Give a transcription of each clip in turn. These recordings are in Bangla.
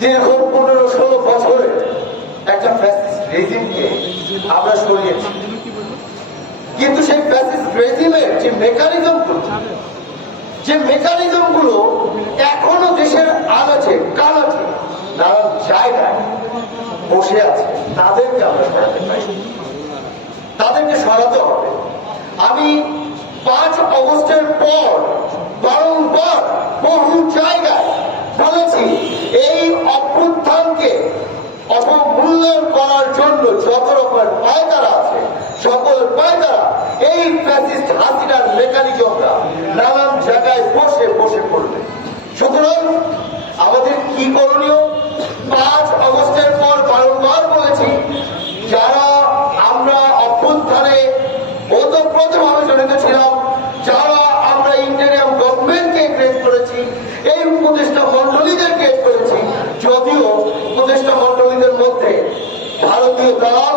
দীর্ঘ পনেরো ষোলো বছরে একটা আমরা সরিয়েছি। কিন্তু সেই ফ্যাসিস্ট রেজিমের যে মেকানিজম যে মেকানিজমগুলো এখনও দেশের আনাচে কানাচে নানান জায়গায় বসে আছে, তাদেরকে আমরা সরাতে চাই। তাদেরকে সরাতে হবে। আমি পাঁচ অগস্টের পর বারংবার বহু জায়গায় বলেছি এই অভ্যুত্থানকে অবমূল্যায়ন করার জন্য রকমের পায়তারা আছে, সকল পায়তারা এই ফ্যাসিস্ট হাসিনার মেকানিজমটা নানান জায়গায় বসে বসে পড়বে সুতরাং আমাদের কি করণীয়? পাঁচ অগস্টের পর বারংবার বলেছি, যারা আমরা অভ্যুত্থানে ওতপ্রোতভাবে জড়িত ছিলাম, যারা আমরা ইন্টারিয়াম গভর্নমেন্টকে গ্রেড করেছি, এই উপদেষ্টা মন্ডলীদের গ্রেড করেছি, যদিও উপদেষ্টা মন্ডলীদের মধ্যে ভারতীয় দালাল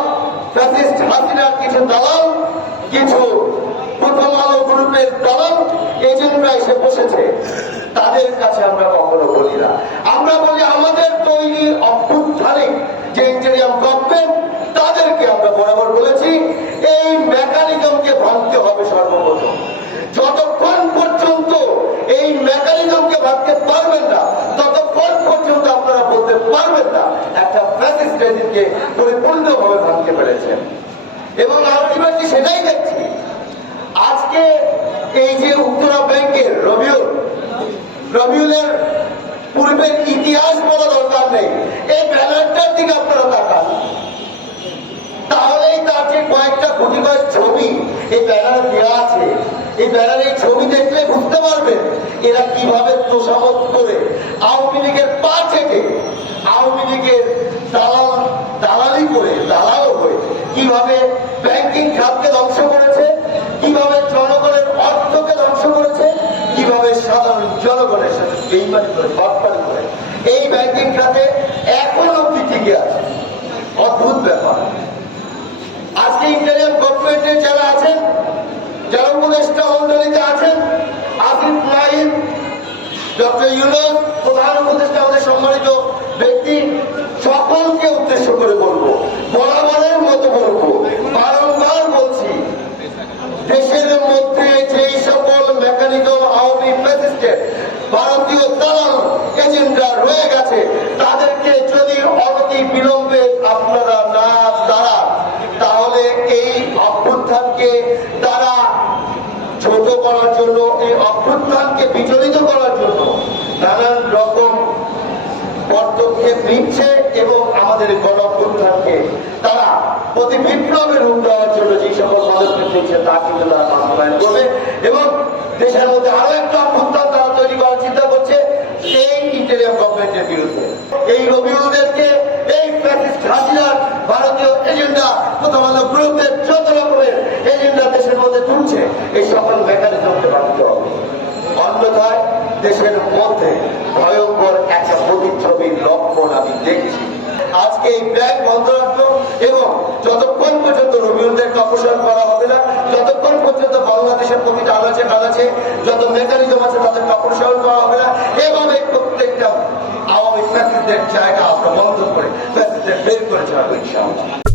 কিছু দালাল, কিছু প্রথম আলো গ্রুপের দালাল বসেছে। তাদের কাছে আমরা কখনো বলি না। আমরা বলি আমাদের তৈরি অভ্যুত্থানে যে তাদেরকে আমরা বরাবর বলেছি, এই মেকানিজমকে ভাঙতে হবে সর্বপ্রথম। যতক্ষণ পর্যন্ত এই মেকানিজমকে ভাঙতে পারবেন না, ততক্ষণ পর্যন্ত আপনারা বলতে পারবেন না, একটা রেজিমকে পরিপূর্ণভাবে ভাঙতে পেরেছেন। এবং আলটিমেটলি সেটাই দেখছি। আজকে এই যে উত্তরা ব্যাংকের রবিউল, রবিউলের পূর্বের ইতিহাস বলা দরকার নেই। এই ব্যানারটার দিকে আপনারা তাকান। তাহলেই তার যে কয়েকটা কোটি কয়েক ছবি এই ব্যানারে দেওয়া আছে, এই ব্যানারে ছবি দেখলে বুঝতে পারবেন এরা কীভাবে তোষামত করে আওয়ামী লীগের পা থেকে আওয়ামী লীগের দালাল দালালি করে দালালও হয়ে কীভাবে ব্যাংকিং ধ্বংস করেছে, কীভাবে জনগণের অর্থকে ধ্বংস করেছে, কীভাবে সাধারণ জনগণের সাথে বেইমানি করে বাটপারি করে। এই ব্যাংকিং খাতে এখন অব্দি টিকে আছে। অদ্ভুত ব্যাপার। আজকে ইন্টারিয়াম গভর্নমেন্টের যারা আছেন, যারা উপদেষ্টা মন্ডলীতে আছেন, আসিফ নাইম ডক্টর ইউনুস, প্রধান উপদেষ্টা আমাদের সম্মানিত মধ্যে যেই সকল মেকানিজম আওয়ামী ফ্যাসিস্টের ভারতীয় দালাল এজেন্ডা রয়ে গেছে, তাদেরকে যদি অনতি বিলম্বে আপনারা না তারা তাহলে এই অভ্যুত্থানকে তারা ছোট করার জন্য, এই অভ্যুত্থানকে বিচলিত করার জন্য নানান রকম পদক্ষেপ নিচ্ছে এবং আমাদের গণ অভ্যুত্থানকে তারা প্রতি বিপ্লবের রূপ দেওয়ার জন্য যে সকল নিচ্ছে তা কিন্তু তারা বাস্তবায়ন করবে। এবং দেশের মধ্যে আরও একটা অভ্যুত্থান তারা তৈরি করার চিন্তা করছে এই এই ভারতীয় এজেন্ডা গ্রুপের যত রকমের এজেন্ডা দেশের মধ্যে এই সকল হবে। অন্যথায় দেশের মধ্যে ভয়ঙ্কর একটা প্রতিচ্ছবির লক্ষণ আমি দেখছি। আজকে এই ব্যাংক বন্ধ রাখব এবং যতক্ষণ পর্যন্ত রবিউলদেরকে অপসারণ করা বাংলাদেশের প্রতিটা আনাচে কানাচে যত মেকানিজম আছে তাদের কাপড় অপসারণ করা হবে না। এভাবে প্রত্যেকটা আওয়ামী ফ্যাসিস্টদের জায়গা আমরা বন্ধ করে ফ্যাসিস্টদের বের করে ছাড়বো